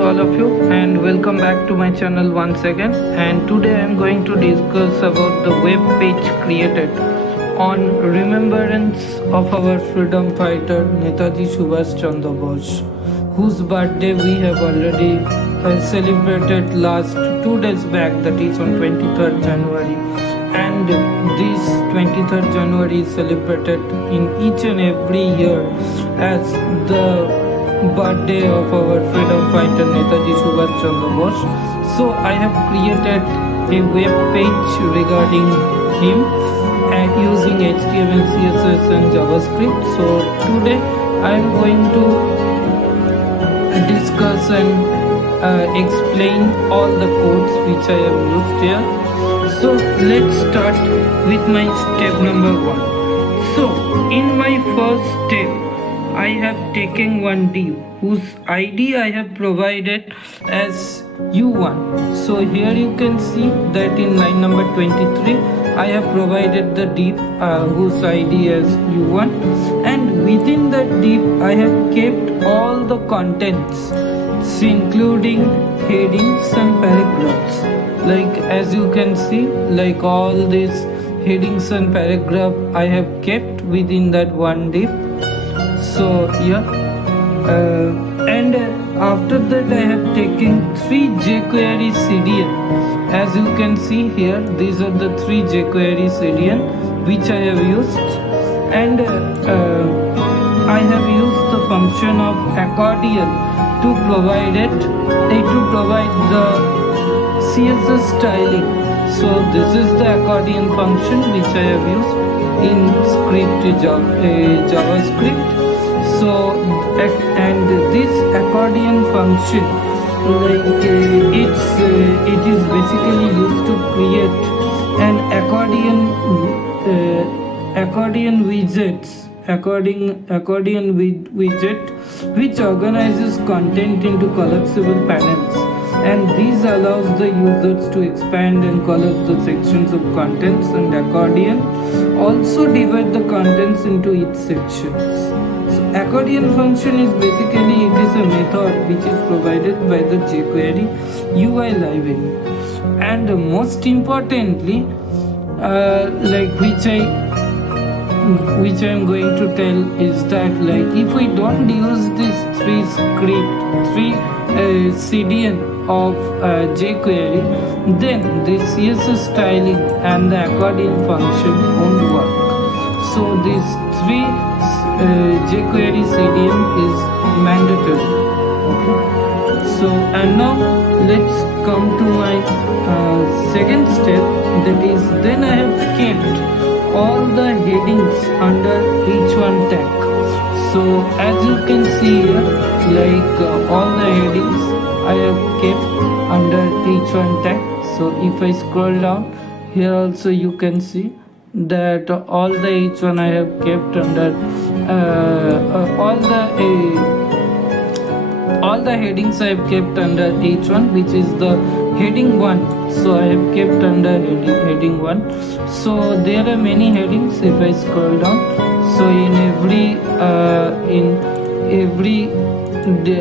to all of you and welcome back to my channel once again. And today I am going to discuss about the web page created on remembrance of our freedom fighter Netaji Subhash Chandra Bose, whose birthday we have already celebrated last 2 days back, that is on 23rd January. And this 23rd January is celebrated in each and every year as the birthday of our freedom fighter Netaji Subhash Chandra Bose. So I have created a web page regarding him using HTML, CSS and JavaScript. So today I am going to discuss and explain all the codes which I have used here. So let's start with my step number 1. So in my first step I have taken one div whose ID I have provided as U1. So here you can see that in line number 23 I have provided the div whose ID as U1, and within that div I have kept all the contents including headings and paragraphs. Like as you can see, like all these headings and paragraph I have kept within that one div. So yeah, and after that I have taken 3 jQuery CDN. As you can see here, these are the 3 jQuery CDN which I have used, and I have used the function of accordion to provide the CSS styling. So this is the accordion function which I have used in JavaScript. So and this accordion function, like it is basically used to create an accordion widget which organizes content into collapsible panels, and this allows the users to expand and collapse the sections of contents, and accordion also divide the contents into each sections. So accordion function is basically, it is a method which is provided by the jQuery UI library. And most importantly, like which I am going to tell is that, like, if we don't use these 3 CDN of jQuery, then the CSS styling and the accordion function won't work. So these 3 jQuery CDN is mandatory. Okay. So and now let's come to my second step, that is, then I have kept all the headings under h1 tag. So as you can see here, like all the headings I have kept under h1 tag. So if I scroll down here, also you can see that all the h1 I have kept under all the headings I have kept under h1, which is the heading 1. So I have kept under heading 1. So there are many headings. If I scroll down, so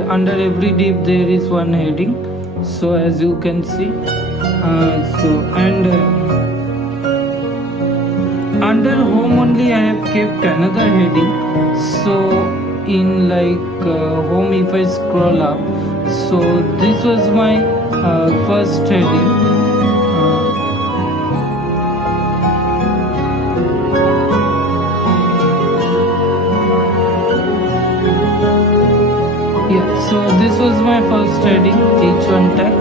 under every div there is one heading. So as you can see, under home only I have kept another heading. So in home, if I scroll up, so this was my first heading. So this was my first heading, h1 tag.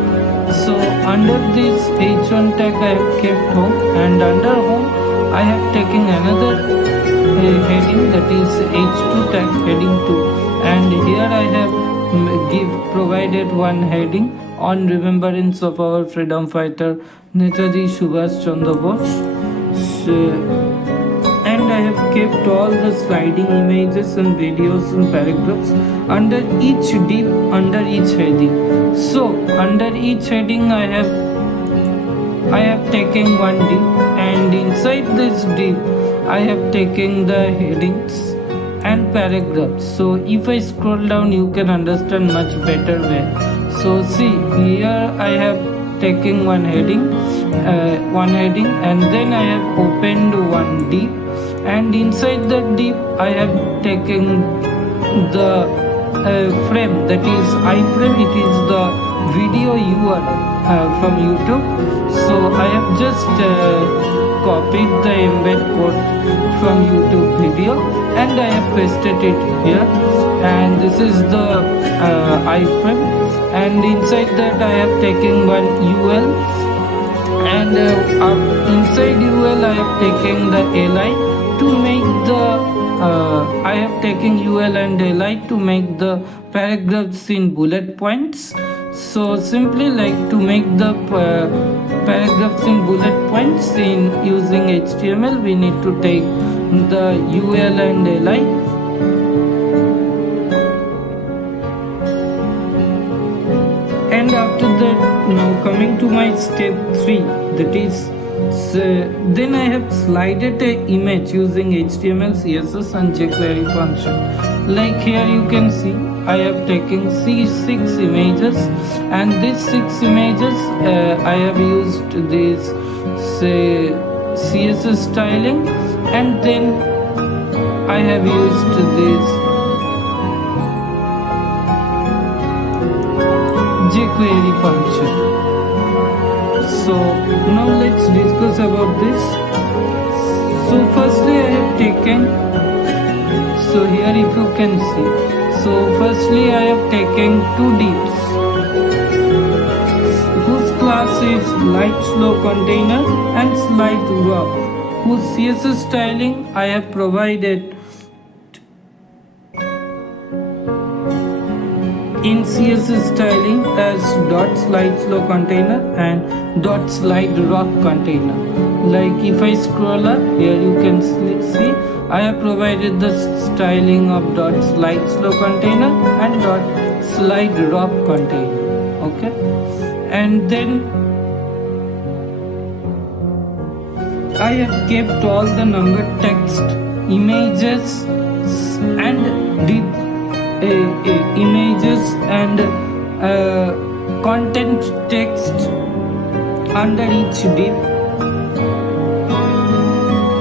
So under this h1 tag I have kept home, and under home I have taken another heading, that is h2 tag, heading 2, and here I have provided one heading on remembrance of our freedom fighter Netaji Subhash Chandra Bose. And I have kept all the sliding images and videos and paragraphs under each div, under each heading. So under each heading I have taken one div, and inside this div I have taken the headings and paragraphs. So if I scroll down, you can understand much better way. So see here I have taken one heading, and then I have opened one div, and inside the div I have taken the frame, that is iframe. It is the video URL from YouTube. So I have just copied the embed code from YouTube video and I have pasted it here, and this is the iframe, and inside that I have taken one UL, and inside UL I have taken the li to make the I have taken UL and li to make the paragraphs in bullet points. So simply like to make the paragraphs in bullet points in using HTML, we need to take the UL and li. And after that, now coming to my step 3, that is then I have slided a image using HTML, CSS and jQueryFunction. Like here you can see I have taken 6 images, and these 6 images I have used this CSS styling, and then I have used this jQueryFunction. So now let's discuss about this. So firstly I have taken, so here if you can see, so firstly I have taken 2 divs whose class is light slow container and slide raw, whose CSS styling I have provided in CSS styling as .slide slow container and .slide rock container. Like if I scroll up here you can see I have provided the styling of .slide slow container and .slide rock container. Okay, and then I have kept all the number text, images and images and content text under each div,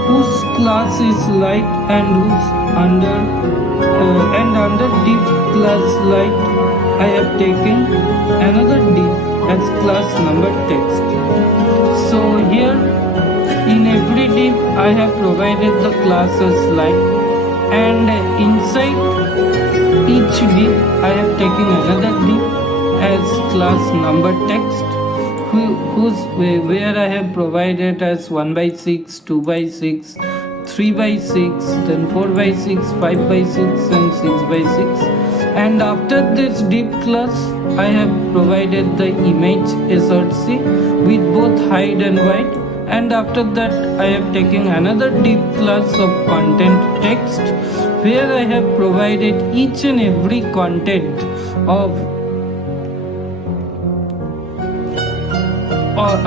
whose class is light and whose under div class light I have taken another div as class number text. So here in every div I have provided the class as light, and inside each div I have taken another div as class number text, where I have provided as 1/6, 2/6, 3/6, then 4/6, 5/6 and 6/6. And after this div class I have provided the image src with both height and width, and after that I have taken another div class of content text, where I have provided each and every content of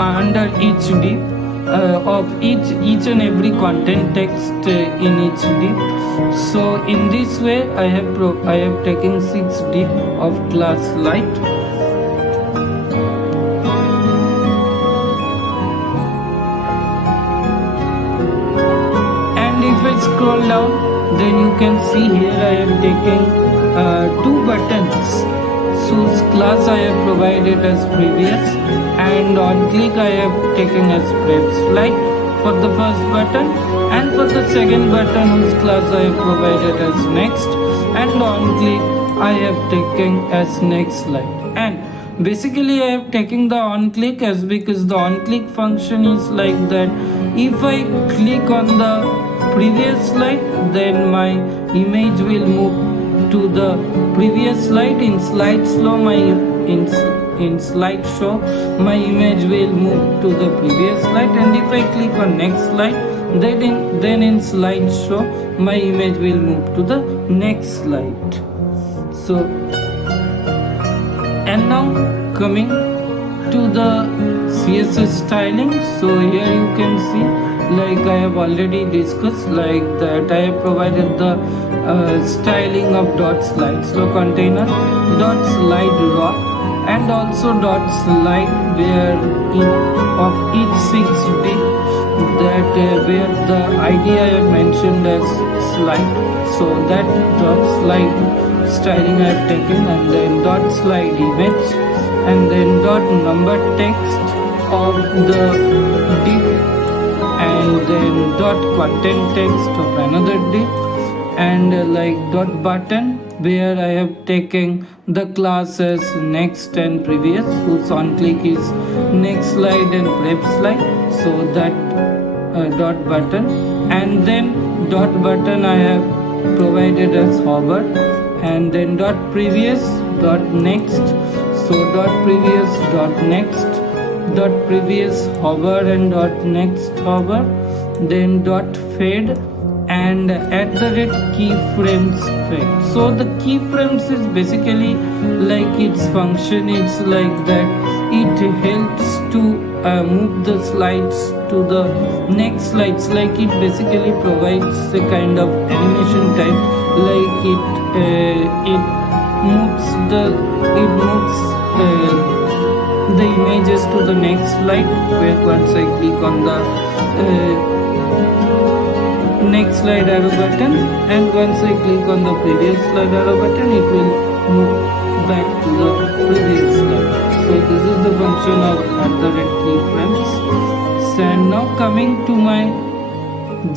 under each div of each and every content text in each div. So in this way I have taken 6 div of class light. And if I scroll down, then you can see here I am taking 2 buttons whose class I have provided as previous, and on click I have taken as prep slide for the first button, and for the second button whose class I have provided as next, and on click I have taken as next slide. And basically I have taken the on click as because the on click function is like that if I click on the previous slide, then my image will move to the previous slide. In slide slow in slideshow my image will move to the previous slide, and if I click on next slide, then in slideshow my image will move to the next slide. So, and now coming to the CSS styling. So here you can see, like I have already discussed, like that I have provided the styling of .slide slow container, .slide raw, and also dot slide where of each 6 bit that where the ID I have mentioned as slide, so that dot slide styling I have taken, and then dot slide image, and then dot number text of the div, and then dot content text of another div, and like dot button where I have taken the classes next and previous, whose on click is next slide and prep slide, so that dot button, and then dot button I have provided as hover, and then dot previous dot next, so dot previous dot next, dot previous hover and dot next hover, then dot fade, and at the rate keyframes fade. So the keyframes is basically like its function, it's like that it helps to move the slides to the next slides, like it basically provides a kind of animation type, like it moves the images to the next slide, where once I click on the next slide arrow button, and once I click on the previous slide arrow button, it will move back to the previous slide. So this is the function of @keyframes. And now coming to my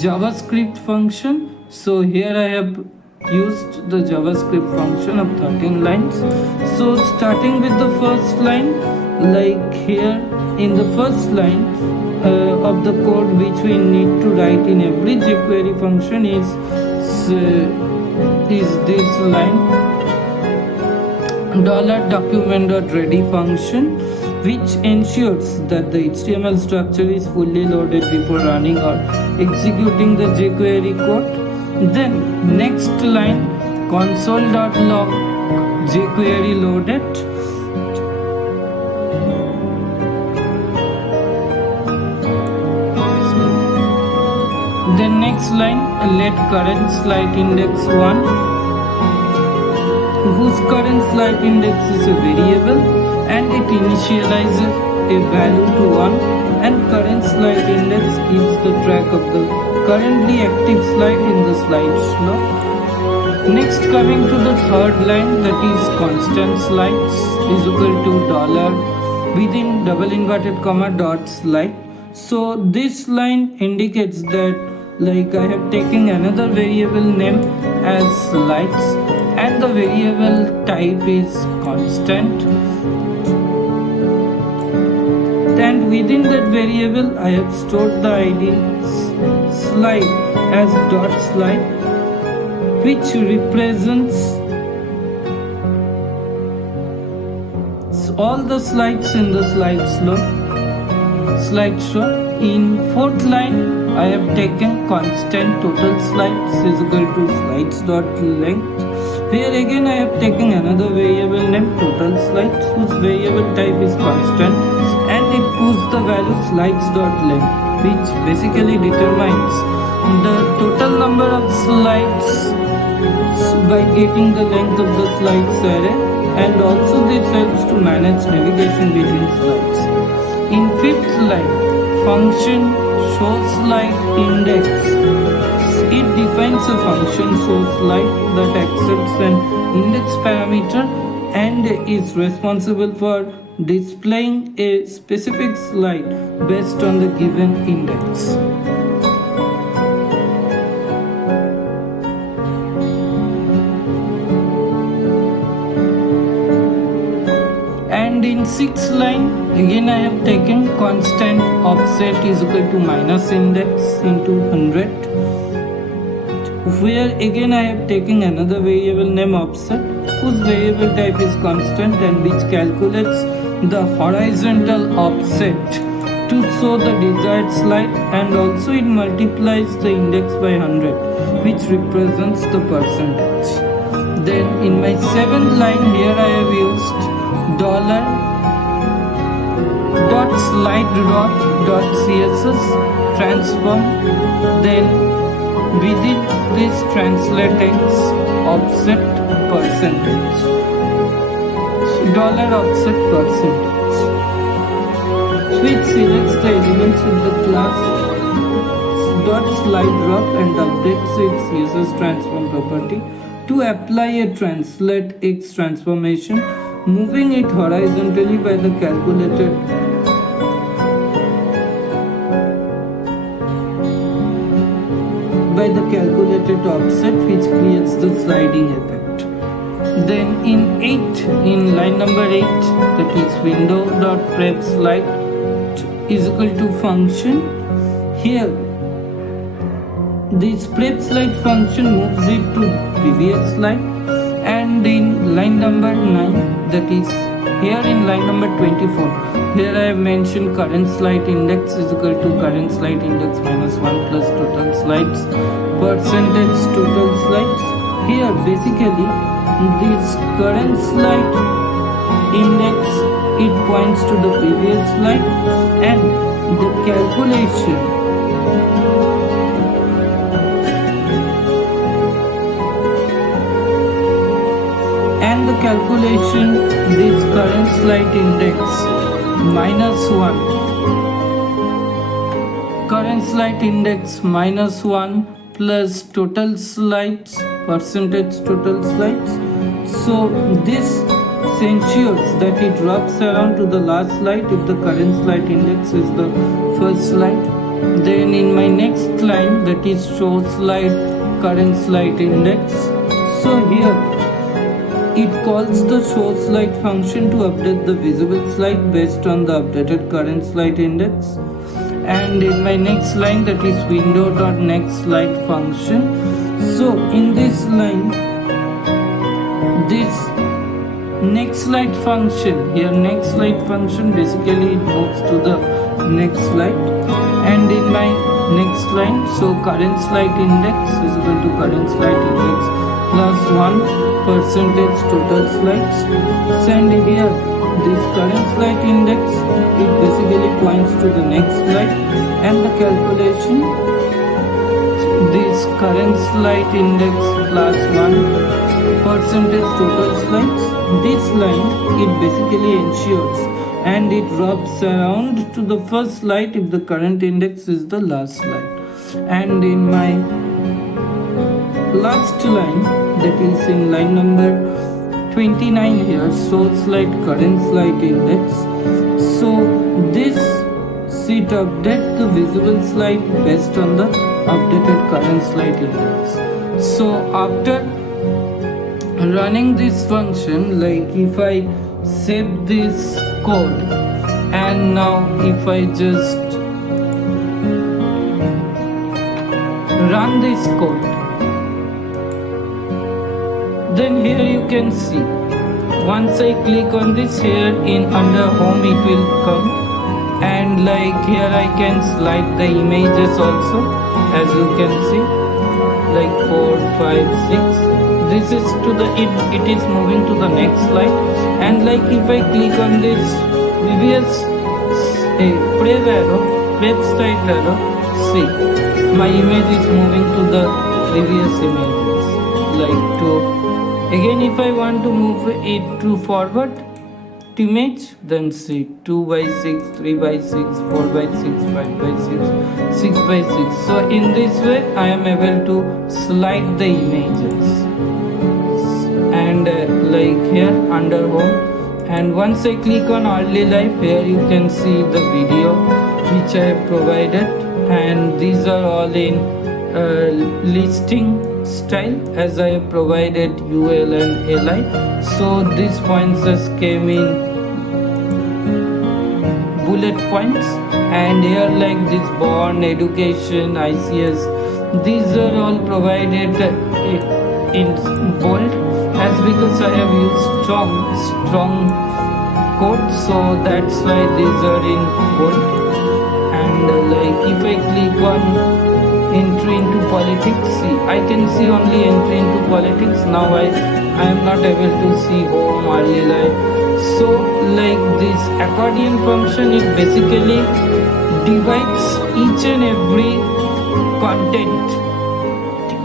JavaScript function. So here I have used the JavaScript function of 13 lines. So starting with the first line, like here in the first line of the code which we need to write in every jQuery function is this line $document.ready function, which ensures that the HTML structure is fully loaded before running or executing the jQuery code. Then next line console.log jQuery loaded. Then next line let current slide index 1, whose current slide index is a variable, and it initializes a value to 1, and current slide index keeps the track of the currently active slide in the slide slope. Next, coming to the third line, that is constant slides is equal to dollar within double inverted comma dot slide. So this line indicates that like I have taken another variable name as slides, and the variable type is constant, and within that variable I have stored the ID slide as dot slide, which represents all the slides in the slideshow. In fourth line I have taken constant total slides is equal to slides.length, where again I have taken another variable named total slides, whose variable type is constant, and it puts the value slides.length, which basically determines the total number of slides by getting the length of the slides array, and also this helps to manage navigation between slides. In fifth line, function showSlide index. It defines a function showSlide that accepts an index parameter and is responsible for displaying a specific slide based on the given index. And in sixth line, again I have taken constant offset is equal to minus index into 100, where again I have taken another variable named offset, whose variable type is constant, and which calculates the horizontal offset to show the desired slide, and also it multiplies the index by 100, which represents the percentage. Then in my seventh line here I have used $slide.css transform, then within this translate x offset percentage. So $offset percentage, which selects the elements with the class dot slide drop and updates its user's transform property to apply a translate X transformation, moving it horizontally by the calculated offset, which creates the sliding effect. Then in line number 8, that is window.prepSlide is equal to function. Here this prepSlide function moves it to previous slide, and in line number 9, that is here in line number 24, here I have mentioned current slide index is equal to current slide index minus 1 plus total slides percentage total slides. Here basically this current slide index, it points to the previous slide, and the calculation this current slide index minus 1, current slide index minus 1 plus total slides percentage total slides. So this ensures that it wraps around to the last slide if the current slide index is the first slide. Then in my next line, that is show slide current slide index, so here it calls the show slide function to update the visible slide based on the updated current slide index. And in my next line, that is window.nextSlide function. So in this line, this next slide function, here next slide function basically it moves to the next slide. And in my next line, so current slide index is equal to current slide index plus 1 percentage total slides. And here this current slide index, it basically points to the next slide, and the calculation this current slide index plus 1 percentage total slides, this line it basically ensures and it wraps around to the first slide if the current index is the last slide. And in my last line, that is in line number 29 here, show slide current slide index. So this sheet update the visible slide based on the updated current slide index. So after running this function, like if I save this code and now if I just run this code, then here you can see once I click on this, here in under home it will come, and like here I can slide the images also, as you can see, like 4, 5, 6. This is to the it is moving to the next slide. And like if I click on this previous prep slide arrow, see my image is moving to the previous images. Like to again, if I want to move it to forward image, then see 2 by 6, 3 by 6, 4 by 6, 5 by 6, 6 by 6. So in this way I am able to slide the images. And like here under home, and once I click on early life, here you can see the video which I have provided, and these are all in listing style as I have provided UL and LI. So these points just came in bullet points, and here like this born, education, ICS, these are all provided in bold, as because I have used strong code, so that's why these are in bold. And like if I click on entry into politics, see I can see only entry into politics. Now I am not able to see home, early life. So like this accordion function, it basically divides each and every content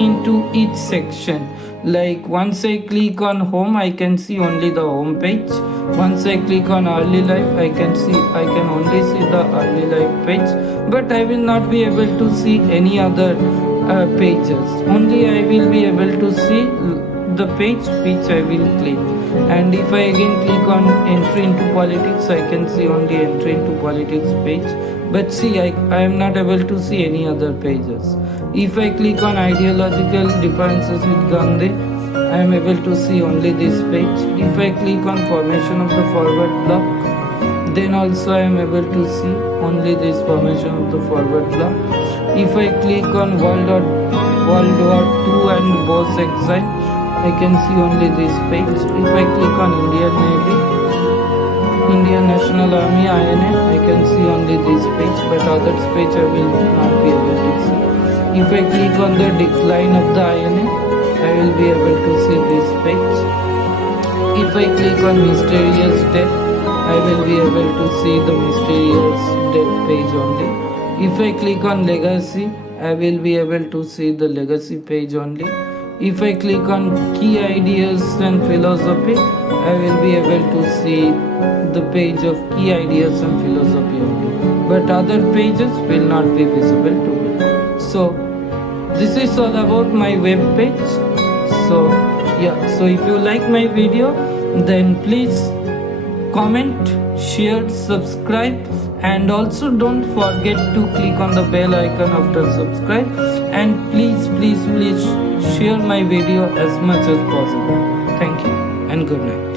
into each section. Like once I click on home, I can see only the home page. Once I click on early life, I can only see the early life page, but I will not be able to see any other pages. Only I will be able to see the page which I will click. And if I again click on entry into politics, I can see only entry into politics page. But see, I am not able to see any other pages. If I click on ideological differences with Gandhi, I am able to see only this page. If I click on formation of the forward block, then also I am able to see only this formation of the forward block. If I click on World War II and Bose exile, I can see only this page. If I click on Indian Navy, Indian National Army INA, I can see only this page, but others page I will not be able to see. If I click on the decline of the INA, I will be able to see this page. If I click on mysterious death, I will be able to see the mysterious death page only. If I click on legacy, I will be able to see the legacy page only. If I click on key ideas and philosophy, I will be able to see the page of key ideas and philosophy only, but other pages will not be visible to me. So this is all about my web page. So yeah, so if you like my video, then please comment, share, subscribe, and also don't forget to click on the bell icon after subscribe, and please share my video as much as possible. Thank you and good night.